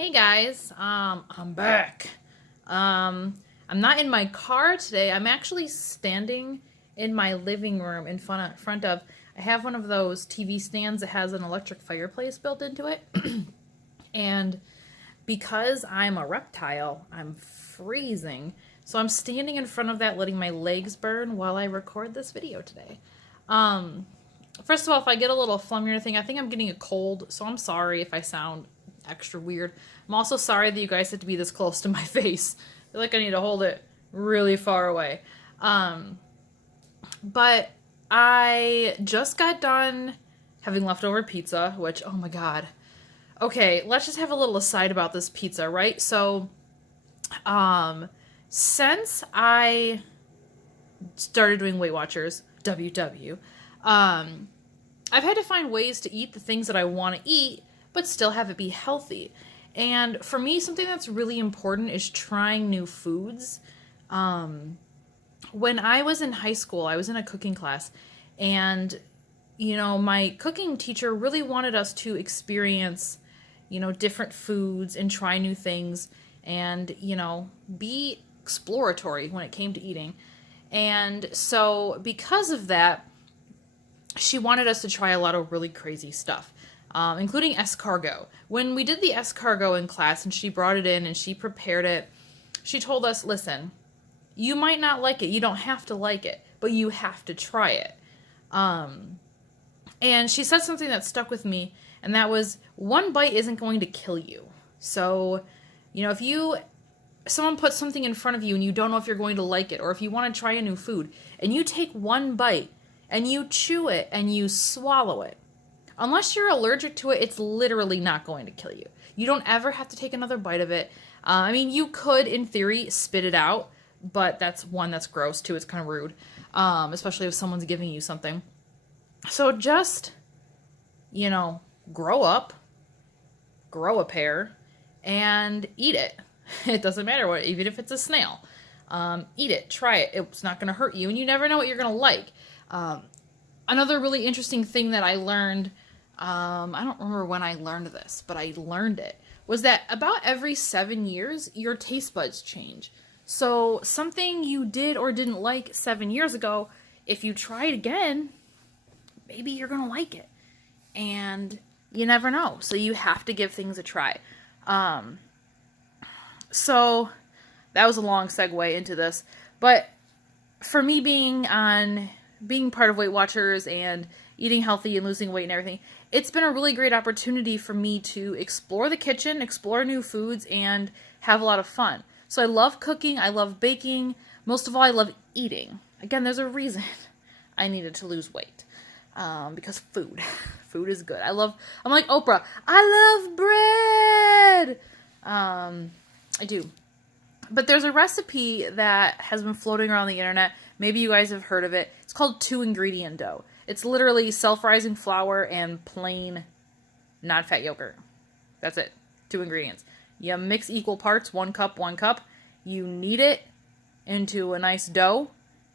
Hey guys, I'm back. I'm not in my car today. I'm actually standing in my living room in front of. I have one of those TV stands that has an electric fireplace built into it, and because I'm a reptile, I'm freezing. So I'm standing in front of that, letting my legs burn while I record this video today. Um, First of all, if I get a little flummy or anything, I think I'm getting a cold, so I'm sorry if I sound extra weird. I'm also sorry that you guys had to be this close to my face. I feel like I need to hold it really far away. Um, but I just got done having leftover pizza, which, oh my god. Okay, let's just have a little aside about this pizza, right? So, um, since I started doing Weight Watchers, WW, um, I've had to find ways to eat the things that I want to eat, but still have it be healthy. And for me, something that's really important is trying new foods. Um, when I was in high school, I was in a cooking class, and my cooking teacher really wanted us to experience, different foods and try new things and, be exploratory when it came to eating. And so, because of that, she wanted us to try a lot of really crazy stuff, including escargot. When we did the escargot in class and she brought it in and she prepared it, she told us, listen, you might not like it. You don't have to like it, but you have to try it. And she said something that stuck with me, and that was, one bite isn't going to kill you. So, if someone puts something in front of you and you don't know if you're going to like it, or if you want to try a new food, and you take one bite, and you chew it, and you swallow it, unless you're allergic to it, it's literally not going to kill you. You don't ever have to take another bite of it. You could, in theory, spit it out, but that's gross, too. It's kind of rude, especially if someone's giving you something. So just, grow up, grow a pair, and eat it. It doesn't matter what, even if it's a snail. Eat it, try it. It's not going to hurt you, and you never know what you're going to like. Another really interesting thing that I learned, I don't remember when I learned this, but I learned it, was that about every 7 years, your taste buds change. So something you did or didn't like 7 years ago, if you try it again, maybe you're going to like it. And you never know. So you have to give things a try. So that was a long segue into this. But for me being part of Weight Watchers and eating healthy and losing weight and everything, it's been a really great opportunity for me to explore the kitchen, explore new foods, and have a lot of fun. So I love cooking, I love baking, most of all I love eating. Again, there's a reason I needed to lose weight. Because food is good. I'm like Oprah, I love bread! I do. But there's a recipe that has been floating around the internet. Maybe you guys have heard of it. It's called 2-ingredient dough. It's literally self-rising flour and plain non-fat yogurt. That's it. 2 ingredients. You mix equal parts, 1 cup, 1 cup. You knead it into a nice dough,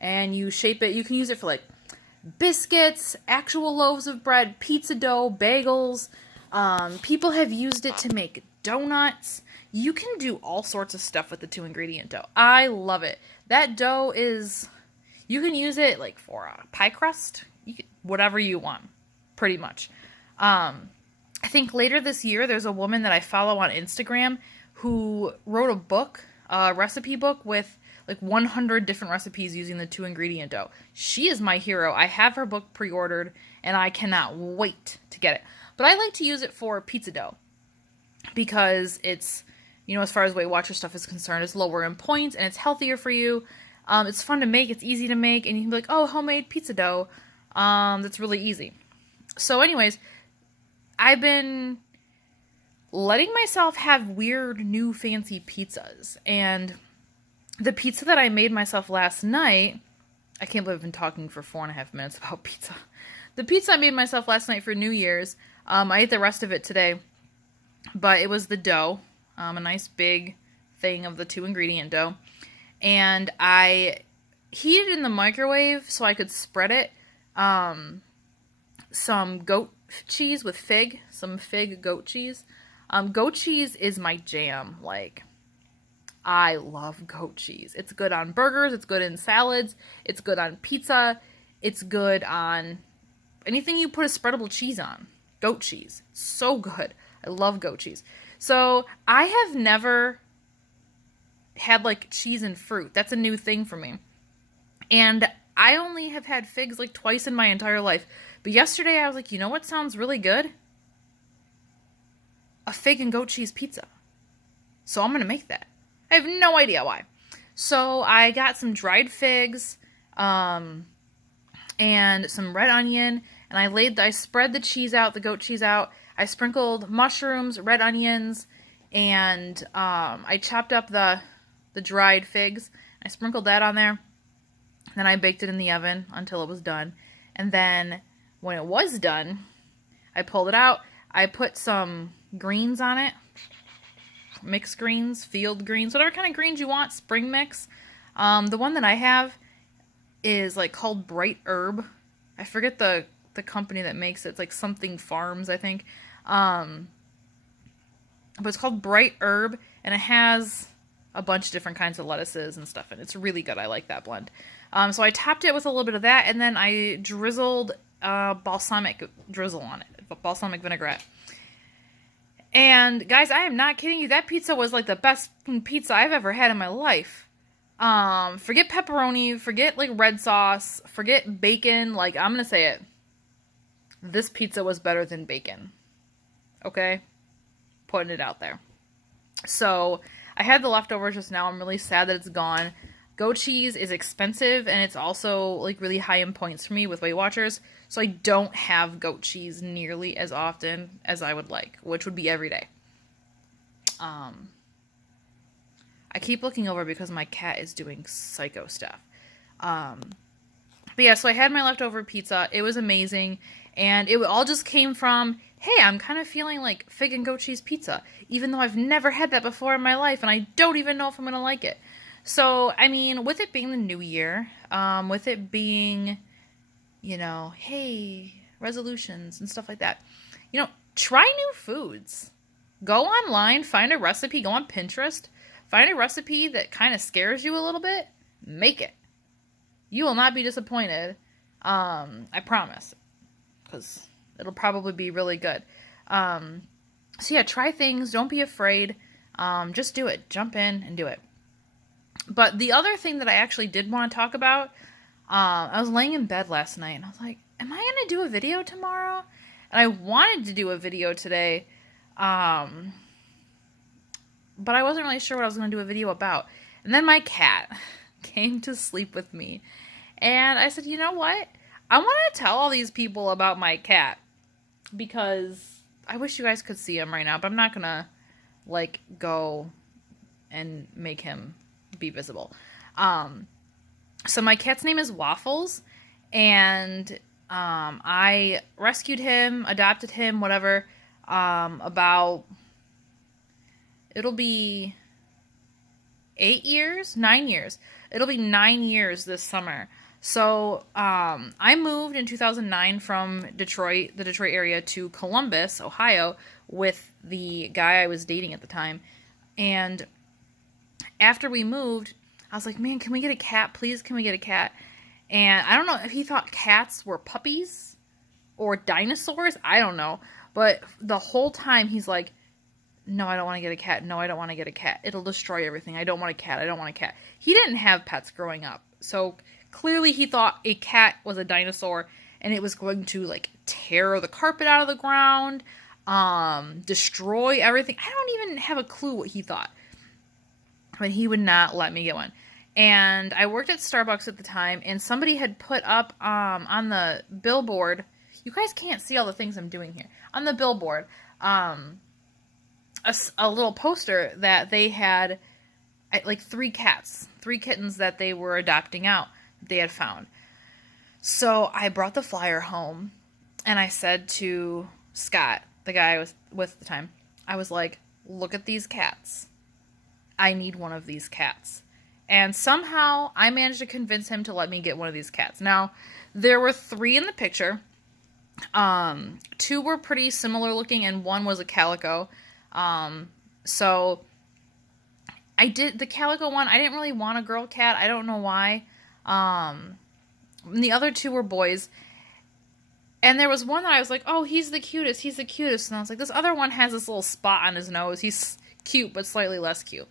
and you shape it. You can use it for like biscuits, actual loaves of bread, pizza dough, bagels. People have used it to make donuts. You can do all sorts of stuff with the 2-ingredient dough. I love it. That dough you can use it like for a pie crust, whatever you want, pretty much. I think later this year, there's a woman that I follow on Instagram who wrote a book, a recipe book with like 100 different recipes using the 2-ingredient dough. She is my hero. I have her book pre-ordered, and I cannot wait to get it. But I like to use it for pizza dough because it's, as far as Weight Watcher stuff is concerned, it's lower in points and it's healthier for you. It's fun to make, it's easy to make, and you can be like, oh, homemade pizza dough. That's really easy. So anyways, I've been letting myself have weird new fancy pizzas, and the pizza that I made myself last night, I can't believe I've been talking for 4.5 minutes about pizza. The pizza I made myself last night for New Year's, I ate the rest of it today, but it was the dough, a nice big thing of the 2-ingredient dough, and I heated it in the microwave so I could spread it, some goat cheese with fig, some fig goat cheese, Goat cheese is my jam. Like, I love goat cheese. It's good on burgers, it's good in salads, it's good on pizza, it's good on anything you put a spreadable cheese on. Goat cheese. So good. I love goat cheese. So, I have never had like cheese and fruit. That's a new thing for me. And I only have had figs like twice in my entire life. But yesterday I was like, you know what sounds really good? A fig and goat cheese pizza. So I'm going to make that. I have no idea why. So I got some dried figs, and some red onion, and I spread the cheese out, the goat cheese out. I sprinkled mushrooms, red onions, and I chopped up the dried figs. I sprinkled that on there. Then I baked it in the oven until it was done. And then when it was done, I pulled it out. I put some greens on it. Mixed greens, field greens, whatever kind of greens you want, spring mix. The one that I have is like called Bright Herb. I forget the company that makes it. It's like something Farms, I think. But it's called Bright Herb, and it has a bunch of different kinds of lettuces and stuff, and it's really good. I like that blend. So I topped it with a little bit of that, and then I drizzled balsamic drizzle on it, balsamic vinaigrette. And guys, I am not kidding you. That pizza was like the best pizza I've ever had in my life. Forget pepperoni, forget like red sauce, forget bacon. Like, I'm gonna say it. This pizza was better than bacon. Okay? Putting it out there. So, I had the leftovers just now. I'm really sad that it's gone. Goat cheese is expensive, and it's also like really high in points for me with Weight Watchers. So I don't have goat cheese nearly as often as I would like, which would be every day. I keep looking over because my cat is doing psycho stuff. But yeah, so I had my leftover pizza. It was amazing. And it all just came from, hey, I'm kind of feeling like fig and goat cheese pizza, even though I've never had that before in my life, and I don't even know if I'm going to like it. So, I mean, with it being the new year, with it being, you know, hey, resolutions and stuff like that, you know, try new foods. Go online, find a recipe, go on Pinterest, find a recipe that kind of scares you a little bit, make it. You will not be disappointed, I promise, because it'll probably be really good. So yeah, try things, don't be afraid, just do it, jump in and do it. But the other thing that I actually did want to talk about, I was laying in bed last night, and I was like, am I going to do a video tomorrow? And I wanted to do a video today, but I wasn't really sure what I was going to do a video about. And then my cat came to sleep with me, and I said, you know what? I want to tell all these people about my cat, because I wish you guys could see him right now, but I'm not going to, like, go and make him be visible. So my cat's name is Waffles, and I rescued him, adopted him, whatever, about, it'll be 9 years. It'll be 9 years this summer. So I moved in 2009 from Detroit, the Detroit area, to Columbus, Ohio, with the guy I was dating at the time. And after we moved, I was like, man, can we get a cat? Please, can we get a cat? And I don't know if he thought cats were puppies or dinosaurs. I don't know. But the whole time he's like, no, I don't want to get a cat. No, I don't want to get a cat. It'll destroy everything. I don't want a cat. I don't want a cat. He didn't have pets growing up. So clearly he thought a cat was a dinosaur and it was going to like tear the carpet out of the ground, destroy everything. I don't even have a clue what he thought. But he would not let me get one. And I worked at Starbucks at the time, and somebody had put up on the billboard, you guys can't see all the things I'm doing here, on the billboard, a little poster that they had, like, 3 kittens that they were adopting out, they had found. So I brought the flyer home, and I said to Scott, the guy I was with at the time, I was like, look at these cats. I need one of these cats. And somehow I managed to convince him to let me get one of these cats. Now, there were 3 in the picture. 2 were pretty similar looking, and 1 was a calico. So I did the calico one. I didn't really want a girl cat. I don't know why. The other two were boys. And there was one that I was like, oh, he's the cutest. He's the cutest. And I was like, this other one has this little spot on his nose. He's cute, but slightly less cute.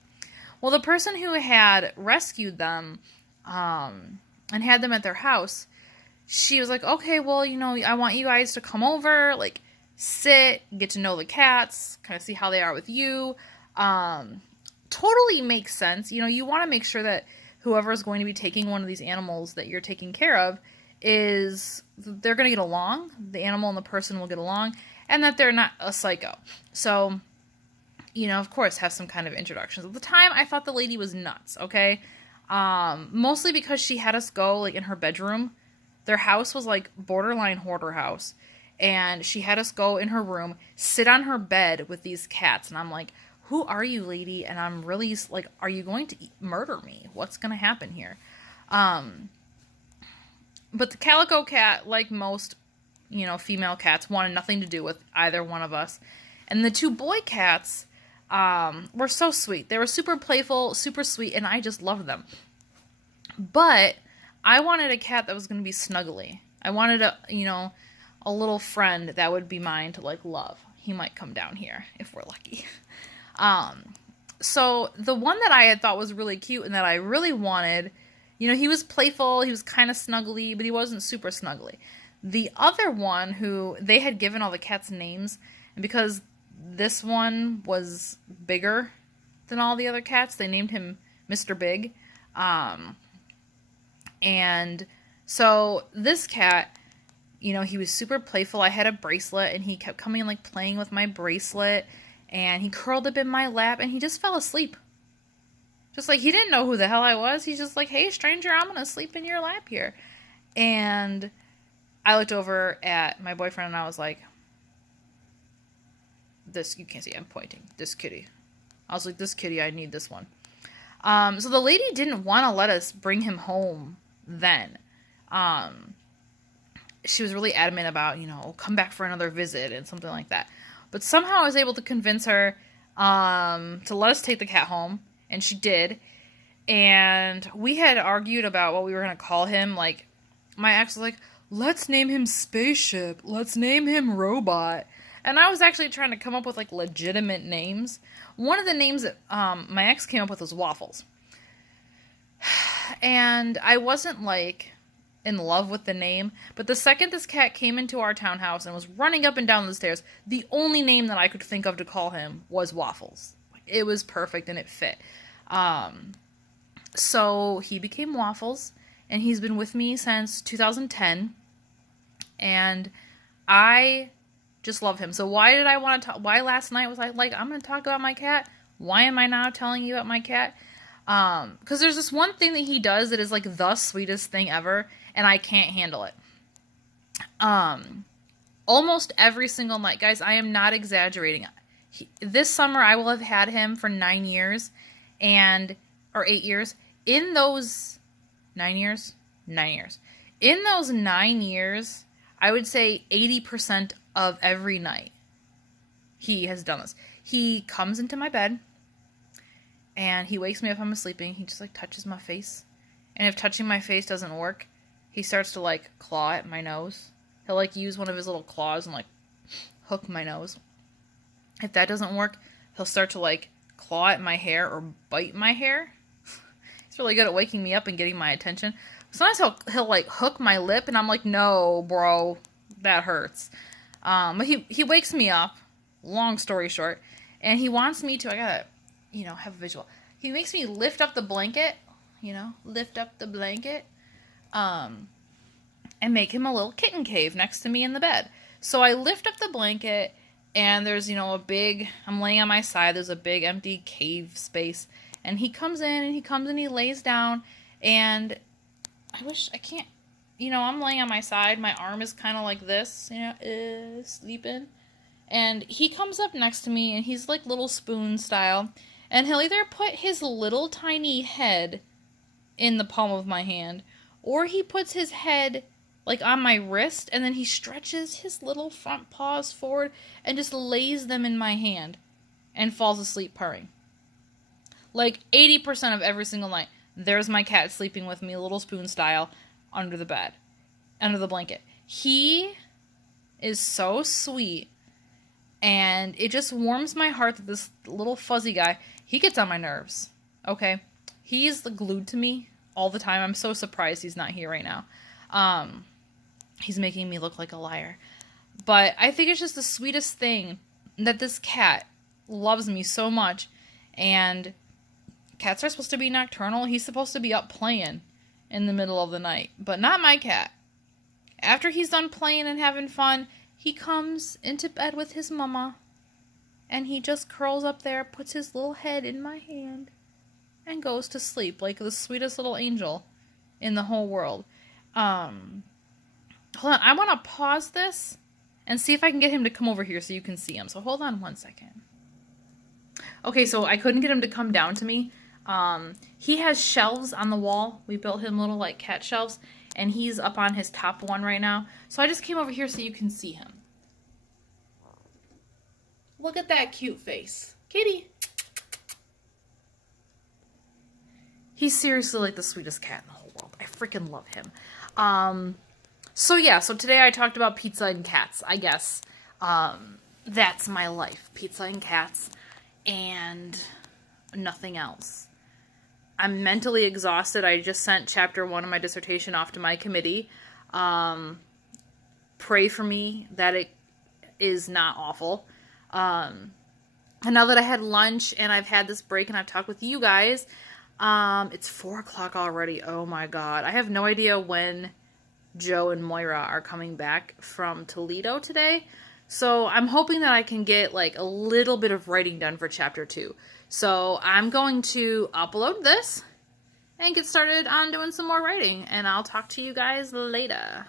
Well, the person who had rescued them and had them at their house, she was like, okay, well, I want you guys to come over, like, sit, get to know the cats, kind of see how they are with you. Totally makes sense. You want to make sure that whoever is going to be taking one of these animals that you're taking care of they're going to get along, the animal and the person will get along, and that they're not a psycho. So, of course, have some kind of introductions. At the time, I thought the lady was nuts, okay? Mostly because she had us go, like, in her bedroom. Their house was, like, borderline hoarder house. And she had us go in her room, sit on her bed with these cats. And I'm like, who are you, lady? And I'm really, like, are you going to murder me? What's going to happen here? But the calico cat, like most, female cats, wanted nothing to do with either one of us. And the two boy cats were so sweet. They were super playful, super sweet, and I just loved them. But I wanted a cat that was going to be snuggly. I wanted a little friend that would be mine to, like, love. He might come down here if we're lucky. So the one that I had thought was really cute and that I really wanted, he was playful, he was kind of snuggly, but he wasn't super snuggly. The other one, who they had given all the cats names, and because this one was bigger than all the other cats, they named him Mr. Big. And so this cat, he was super playful. I had a bracelet, and he kept coming and, like, playing with my bracelet, and he curled up in my lap, and he just fell asleep. Just like, he didn't know who the hell I was. He's just like, hey, stranger, I'm going to sleep in your lap here. And I looked over at my boyfriend, and I was like, you can't see, I'm pointing, this kitty. I was like, this kitty, I need this one. So the lady didn't want to let us bring him home then. She was really adamant about, come back for another visit and something like that. But somehow I was able to convince her to let us take the cat home, and she did. And we had argued about what we were going to call him. Like, my ex was like, let's name him Spaceship. Let's name him Robot. And I was actually trying to come up with, like, legitimate names. One of the names that my ex came up with was Waffles. And I wasn't, like, in love with the name. But the second this cat came into our townhouse and was running up and down the stairs, the only name that I could think of to call him was Waffles. It was perfect and it fit. So he became Waffles, and he's been with me since 2010. And I just love him. So why did I want to talk? Why last night was I like, I'm going to talk about my cat? Why am I now telling you about my cat? Because there's this one thing that he does that is, like, the sweetest thing ever, and I can't handle it. Almost every single night, guys, I am not exaggerating. This summer, I will have had him for 9 years, or 8 years. In those 9 years? 9 years. In those 9 years, I would say 80% of every night, he has done this. He comes into my bed, and he wakes me up, I'm sleeping. He just, like, touches my face. And if touching my face doesn't work, he starts to, like, claw at my nose. He'll, like, use one of his little claws and, like, hook my nose. If that doesn't work, he'll start to, like, claw at my hair or bite my hair. He's really good at waking me up and getting my attention. Sometimes he'll like, hook my lip, and I'm like, no, bro, that hurts. But he wakes me up, long story short, and he wants me to, I gotta, have a visual. He makes me lift up the blanket, lift up the blanket, and make him a little kitten cave next to me in the bed. So I lift up the blanket, and there's, I'm laying on my side, there's a big empty cave space, and he comes in, and he lays down, and I can't, I'm laying on my side, my arm is kind of like this, sleeping, and he comes up next to me, and he's like little spoon style, and he'll either put his little tiny head in the palm of my hand, or he puts his head like on my wrist, and then he stretches his little front paws forward and just lays them in my hand. and falls asleep purring. Like 80% of every single night, there's my cat sleeping with me, little spoon style, under the bed, under the blanket. He is so sweet, and it just warms my heart that this little fuzzy guy, he gets on my nerves, okay? He's glued to me all the time. I'm so surprised he's not here right now. He's making me look like a liar. But I think it's just the sweetest thing that this cat loves me so much, and cats are supposed to be nocturnal. He's supposed to be up playing in the middle of the night, but not my cat. After he's done playing and having fun, he comes into bed with his mama, and he just curls up there, puts his little head in my hand, and goes to sleep like the sweetest little angel in the whole world. Hold on, I want to pause this and see if I can get him to come over here so you can see him. So hold on one second. Okay, so I couldn't get him to come down to me. He has shelves on the wall. We built him little like cat shelves, and he's up on his top one right now. So I just came over here so you can see him. Look at that cute face. Kitty. He's seriously like the sweetest cat in the whole world. I freaking love him. So yeah, so today I talked about pizza and cats, I guess. That's my life. Pizza and cats and nothing else. I'm mentally exhausted. I just sent chapter 1 of my dissertation off to my committee. Pray for me that it is not awful. And now that I had lunch and I've had this break and I've talked with you guys, it's 4 o'clock already. Oh my God. I have no idea when Joe and Moira are coming back from Toledo today. So I'm hoping that I can get like a little bit of writing done for chapter 2. So I'm going to upload this and get started on doing some more writing, and I'll talk to you guys later.